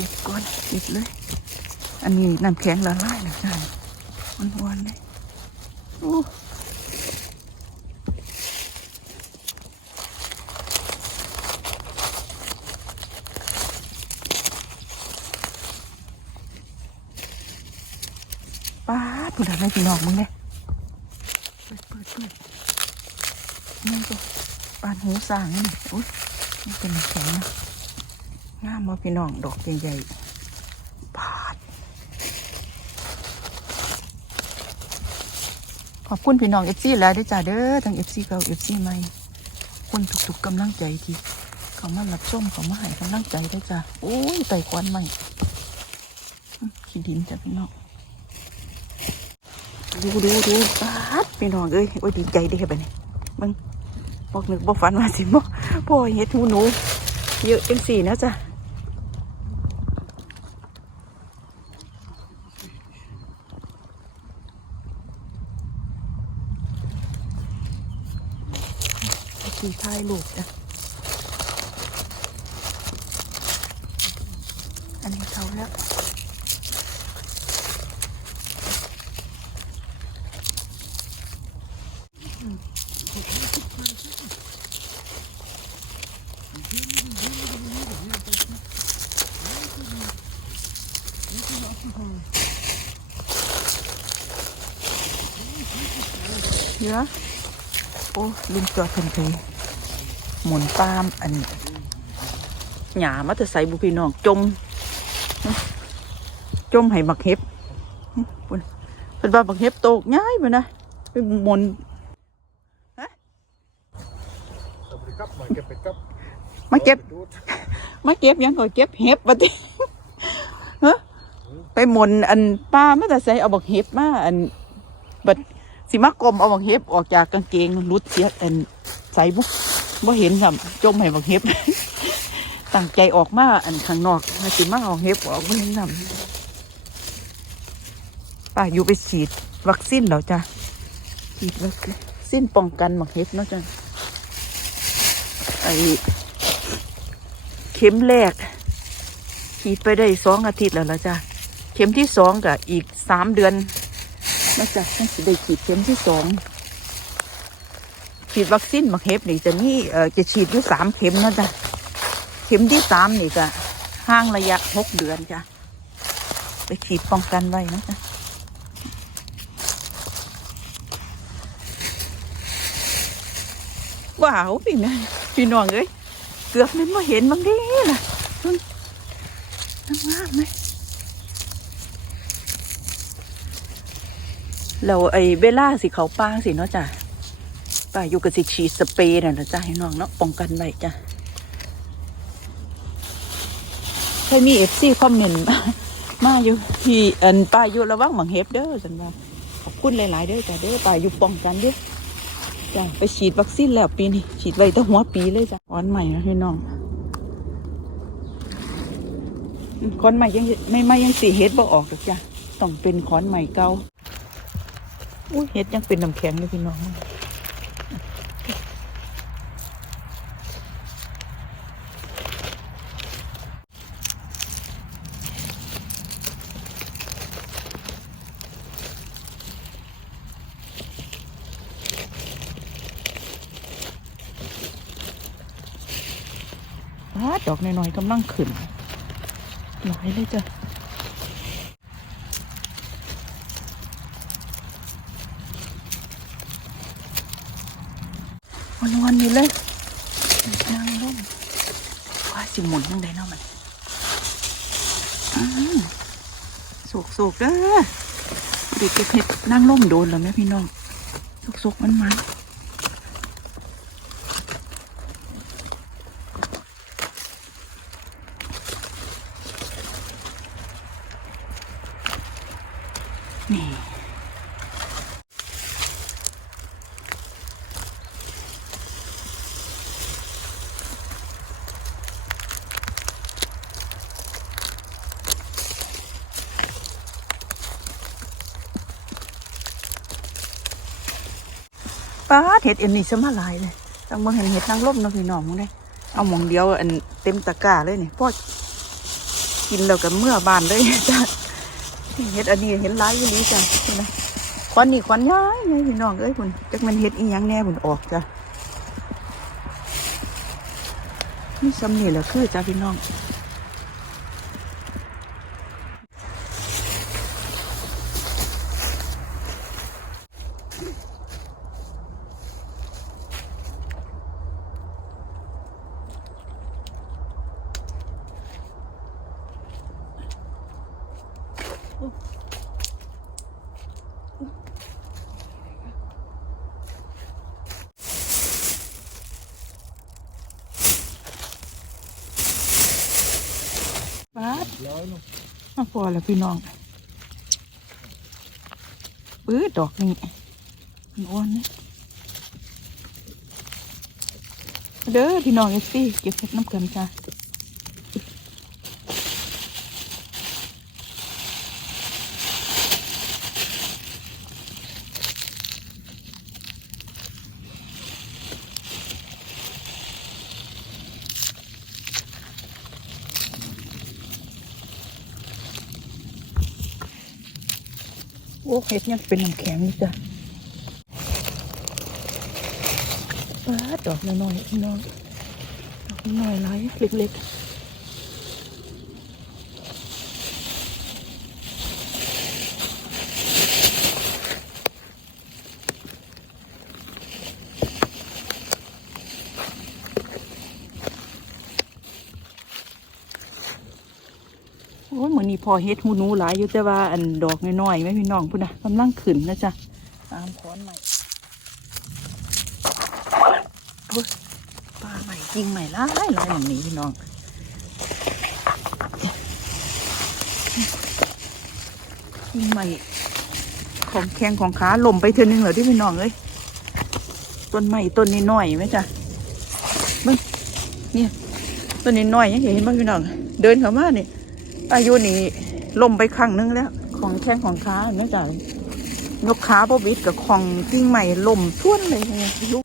ปิดก่อนปิดเลย อันนี้น้ำแข็งละลายแล้วจ้ามันหวนเลยโอ้ป้าดผู้ใดไม่พี่น้องมึงเนี่ยเปิดเปิดเปิดนี่ก็ปานหูสางนี่อุ้ยนี่เป็นแข็งนะ งามมาพี่น้องดอกใหญ่ๆปาดขอบคุณพี่น้องเอฟซีแล้วด้วยจ้าเด้อทั้งเอฟซีเก่าเอฟซีใหม่คนทุกๆกำลังใจที่เขามารับชมเขามาให้กำลังใจด้วยจ้าโอ้ยไต่ควันใหม่ขี้ดินจ้ะพี่น้องดูดูดูปาดพี่น้องเอ้ยโอ้ยดีใจเด้แบบนี้มึงบอกนึกบอกฝันว่าสิบ่พ่อเฮ็ดหูหนูเยอะจังสี่นะจ้ะ ขี่ท้ายลูกจ้ะอันนี้เขาแล้วเยอะโอ้ลืมจอดเพิ่นไป หมุนปาล์มอันหยามาแต่ใส่บุพี่น้องจม จมให้บักเห็บปุ่นเป็นว่าบักเห็บโตกง่ายไปนะไปหมุนสวัสดีครับมาเก็บเป็ดครับมาเก็บดูดมาเก็บหยังก่อนเก็บเห็บบัดนี้ฮะไปหมุนอันป้ามาแต่ใส่เอาบักเห็บมาอันบัดสิมากลมเอาบักเห็บออกจากกางเกงรุดเสียอันใส่บุ บ่เห็นครับจมให้บักเห็บตั้งใจออกมาอันข้างนอกมาสิมาเอาเห็บออกบ่เห็นนำป้าอยู่ไปฉีดวัคซีนแล้วจ้ะฉีดวัคซีนป้องกันบักเห็บเนาะจ้ะไอเข็มแรกฉีดไปได้สองอาทิตย์แล้วละจ้ะเข็มที่สองกับอีกสามเดือนมาจากฉันสิได้ฉีดเข็มที่สอง ฉีดวัคซีนมาเข็บนี่จะนี่เอ่อจะฉีดอยู่สามเข็มนะจ้ะเข็มที่สามนี่จะห่างระยะหกเดือนจ้ะไปฉีดป้องกันไว้นะจ๊ะว้าวพี่นะพี่น้องเอ้ยเกือบนั้นมาเห็นบางทีล่ะนุ่นน้ำงามไหมเราไอ้เบลล่าสิเขาป้างสิเนาะจ้ะ ป้าอยู่กับสิฉีดสเปรย์น่ะนะจ้ะให้น้องเนาะป้องกันไว้จ้ะถ้ามีเอฟซีคอมเมนต์มาอยู่ที่อันป้าอยู่ระวังหมังเห็บเด้อสันว่าขอบคุณหลาย ๆ เด้อจ้ะเด้อป้าอยู่ป้องกันเด้อจ้ะไปฉีดวัคซีนแล้วปีนี้ฉีดไว้ตั้งหัวปีเลยจ้ะคอนใหม่นะพี่น้องอืมคอนใหม่ยังไม่ไม่ยังสีเฮ็ดบ่ออกหรอกจ้ะต้องเป็นคอนใหม่เก่าอุ้ยเฮ็ดยังเป็นน้ำแข็งเลยพี่น้อง ดอกน้อยๆกำลังขึ้นหลายเลยจ้ะวันวันๆนี้เลยนั่งลงว่าสิหมุนยังไงเนาะมันสุกสุกเด้อเด็กเก็บเห็ดนั่งล่มโดนแล้วแม่พี่น้องสุกสุกมันมัน ป้าเห็ดเอ็นนี่สมาหลายเลยต้องมาเห็นเห็ดนางร่มเนาะพี่น้องมึงเลยเอาหมองเดียวอันเต็มตะกร้าเลยนี่พ่อกินแล้วกับเมื่อบานเลยจ้ะเฮ็ดอันนี้เห็นลายอยู่นี้จ้ะนี่นะควันนี่ควันย้ายไงพี่น้องเอ้ยคุณจักมันเฮ็ดอีหยังแน่คุณออกจ้ะนี่ซ้ำนี่แหละคือจ้ะพี่น้อง ปาดร้อยเนามาพอแล้วพี่น้องปื้ดดอกนี่มันอ้วนนะเด้อพี่น้องเอฟซีเก็บเห็ดน้ำกันจ้า อ้เห็ดยังเป็นน้ำแข็งนี่จ้ะปาดอกน้อยๆน้องดอกน้อยๆหลายเล็กๆโอ้ยเหมือนนี้ พอเฮ็ดหูหนูหลายอยู่แต่ว่าอันดอกน้อยๆไหมพี่น้องพุ่นนะกำลังขึ้นนะจ๊ะตามค้อนใหม่โอ้ยปลาใหม่จริงใหม่หลายหลายหม่งนี้พี่น้องจริงใหม่ของแข้งของขาลมไปเทือนึงเหรอที่พี่น้องเอ้ยต้นใหม่ต้นนี้น้อยไหมจ๊ะเบิ้งเนี่ยต้นนี้น้อยยังเห็นบ้างพี่น้องเดินเข้ามาเนี่ย อายุนี่ล่มไปครั้งนึงแล้ว ของแข้งของขาเนื่องจากยกขาบวิดกับของกิ่งใหม่ล่มท่วนเลยยลูก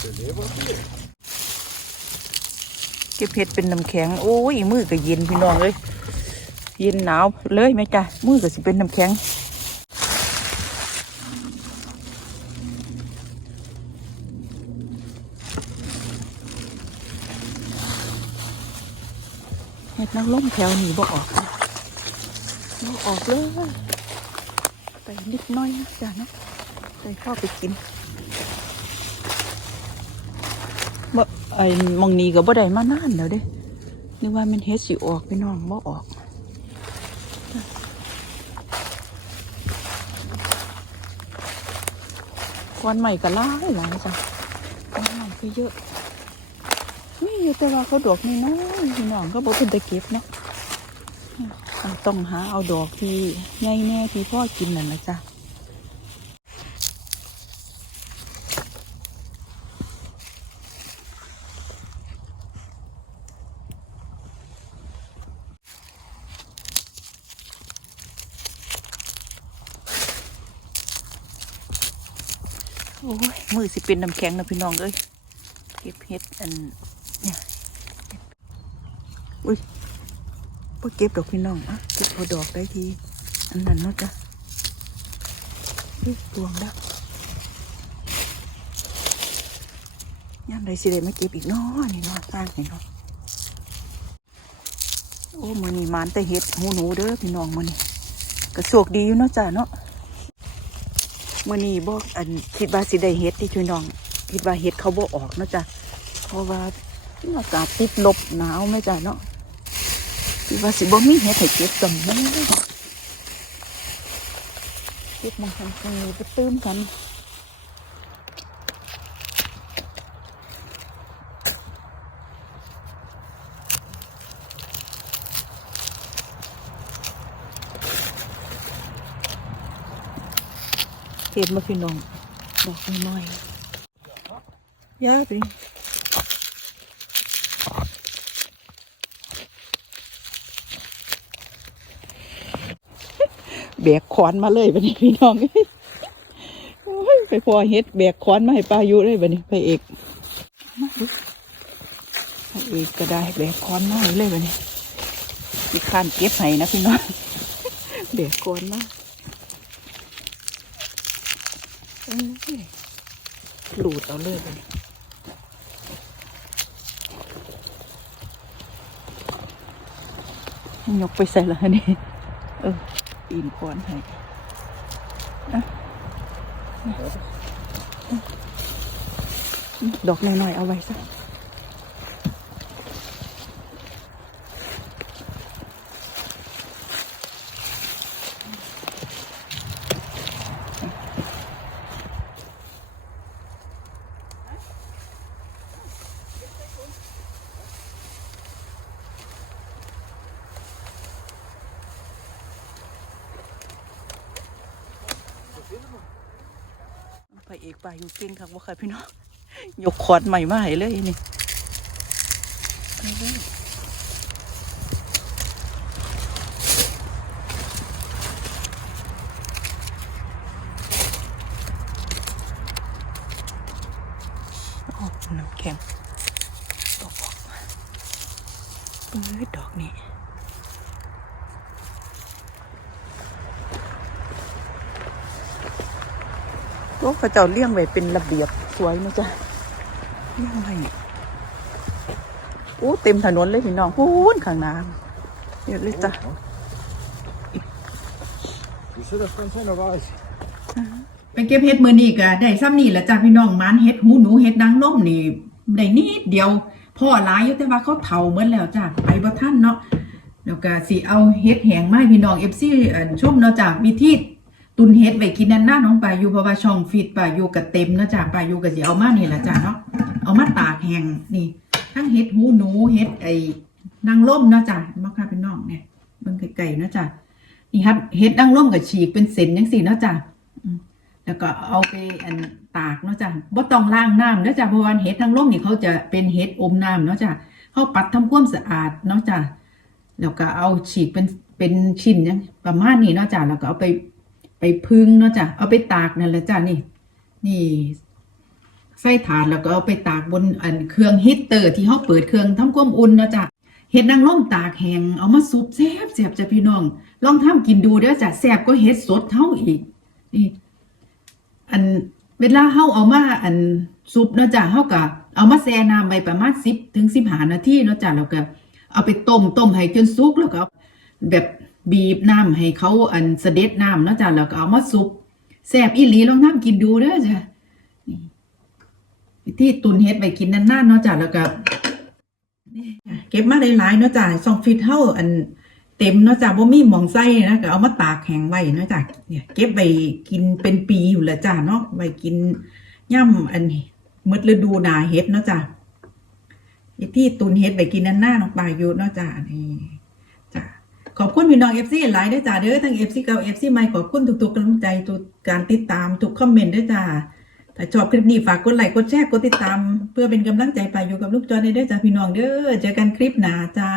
เดี๋ยวเดี๋ยวว่าพี่เก็บเห็ดเป็นน้ำแข็ง โอ้ย มือก็เย็นพี่น้องเลยเย็นหนาวเลยไหมจ้ะมือก็สิเป็นน้ำแข็ง เห็ดนักล่มแถวนี้บ่ออกลยบ่ออกเลยไปนิดน้อยนะจ้ะนะไปพ่อไปกินบ่ไอ้มองนี้ก็บ่ได้มานานแล้วเด้นึกว่ามันเฮ็ดสิออกพี่น้องบ่ออกก้อนใหม่ก็หลายหลายจ้ะก้อนใหม่ก็เยอะ อยู่แต่ว่าเขาดอกนี่น้อยพี่น้องก็บ่เป็นตะเก็บเนาะต้องหาเอาดอกที่ใหญ่แน่ที่พ่อกินนั่นนะจ้ะโอ้ยมือสิเป็นน้ำแข็งนะพี่น้องเอ้ยเก็บเห็ดอัน เนี่ยอุ้ยพ่เก็บดอกพี่น้องอะเก็บพอดอกได้ที อันนั้นเนาะจ้ะเฮ้ยตวงแล้วย่ามใดสิได้มาเก็บอีกนาะนี่เนาะสร้างนี่เนาะโอ้มือนี่มานแต่เห็ดหูหนูเด้อพี่น้องมือนี่กระโศกดีอยู่เนาะจ้ะเนาะมื่อนี้บอกอันคิดว่าสิได้เฮ็ดที่ช่วยน้อง คิดว่าเฮ็ดเขาบ่ออกเนาะจ้ะเพราะว่า อากาศติดลบหนาวไหมจ้ะเนาะคิดว่าสิบ่มีเฮ็ดให้เก็บจำแม่เก็บมาทำกันไปตื้มกันเห็ดมาพี่น้องดอกน้อยๆย่าไป แบกขวานมาเลยไปนี่พี่น้องไปพอเฮ็ดแบกค้อนมาให้ป้ายู่เลยบัดนี้พระเอกมาดูพระเอกก็ได้แบกค้อนมาเลยบัดนี้สิข้านเก็บให้นะพี่น้องแบกค้อนมาหลูดเอาเลยบัดนี้ยกไปใส่ละนี่เออ ปีนค้อนให้ดอกน้อยๆเอาไว้ซะ เอกป่าอยู่เก่งครับว่าใครพี่น้องยกขอดใหม่มาให้เลยนี่โอ้น้ำแข็งตกออกมาปื้ดดอกนี้โอ้ เขาเจ้าเลี้ยงไว้เป็นระเบียบสวยนะจ๊ะเลี้ยงไว้โอ้เต็มถนนเลยพี่น้องพูนข้างน้าเยอะเลยจ้ะ Vi ser det från sådana vars. ไปเก็บเห็ดมือนี่ก็ได้ซ้ำนี่แหละจ้าพี่น้องมันเห็ดหูหนูเห็ดดังล่มนี่ได้นิดเดียวพ่อหลายอยู่แต่ว่าเขาเฒ่าเหมือนแล้วจ้าไปบ่ทันเนาะแล้วก็สิเอาเห็ดแห้งมาให้พี่น้อง FC อันชมเนาะจ้าวิธี ตุนเห็ดไว้กินนานๆน้องปลาอยู่เพราะว่าช่องฟีดปลาอยู่ก็เต็มเนาะจ้าปลาอยู่ก็สิเอามานี่แหละจ้าเนาะเอามาตากแห้งนี่ทั้งเห็ดหูหนูเห็ดไอ้นางล่มเนาะจ้าบ่ค่ะพี่น้องเนี่ยเบิ่งไกลๆเนาะจ้านี่ครับเห็ดนางล่มก็ฉีกเป็นเส้นจังซี่เนาะจ้าแล้วก็เอาไปอันตากเนาะจ้ะบ่ต้องล้างน้ำเนาะจ้ะเพราะว่าเห็ดทางร่มนี่เขาจะเป็นเห็ดอมน้ำเนาะจ้ะเขาปัดทำความสะอาดเนาะจ้ะแล้วก็เอาฉีกเป็นเป็นชิ้นเนี่ยประมาณนี้เนาะจ้ะแล้วก็เอาไป ไปพึ่งเนาะจ้ะเอาไปตากนั่นแหละจ้ะนี่ นี่ใส่ถาดแล้วก็เอาไปตากบนอันเครื่องฮีตเตอร์ที่เขาเปิดเครื่องทำความอุ่นเนาะจ้ะเห็ดนางร่มตากแห้งเอามาซุปแซ่บแซ่บจ้ะพี่น้อง ลองทำกินดูเด้อจ้ะแซ่บก็เห็ดสดเท่าอีกนี่อันเวลาเฮาเอามาอันซุปเนาะจ้ะเฮาก็เอามาแช่น้ำไว้ประมาณ10ถึง15นาทีเนาะจ้ะแล้วก็เอาไปต้มต้มให้จนสุกแล้วก็แบบ บีบน้ำให้เขาอันเสด็จน้ำเนาะจ้ะแล้วก็เอามาซุปแซ่บอีหลีลองทำกินดูเด้อจ้ะนี่ตุนเฮ็ดไว้กินนานๆเนาะจ้ะแล้วก็นี่เก็บมาหลายๆเนาะจ้ะซองฟิตเฮาอันเต็มเนาะจ้ะบ่มีหมองไส้นะก็เอามาตากแห้งไว้เนาะจ้ะเนี่ยเก็บไว้กินเป็นปีอยู่ล้วจ้ะเนาะไว้กินย่ำอันนี้หมดฤดูหนาเฮ็ดเนาะจ้ะวิธีตุนเฮ็ดไว้กินนานๆน้องปาอยู่เนาะจ้ะนี่จ้ะ ขอบคุณพี่น้องเอฟซีหลายด้อจ้าเด้อทั้งเอฟซีเก่าเอฟซีใหม่ขอบคุณทุกๆกำลังใจทุกการติดตามทุกคอมเมนต์ด้อจ้าถ้าชอบคลิปนี้ฝากกดไลค์กดแชร์กดติดตาม เพื่อเป็นกำลังใจไปอยู่กับลูกจอยได้ด้อจ้าพี่น้องเด้อเจอกันคลิปหน้าจ้า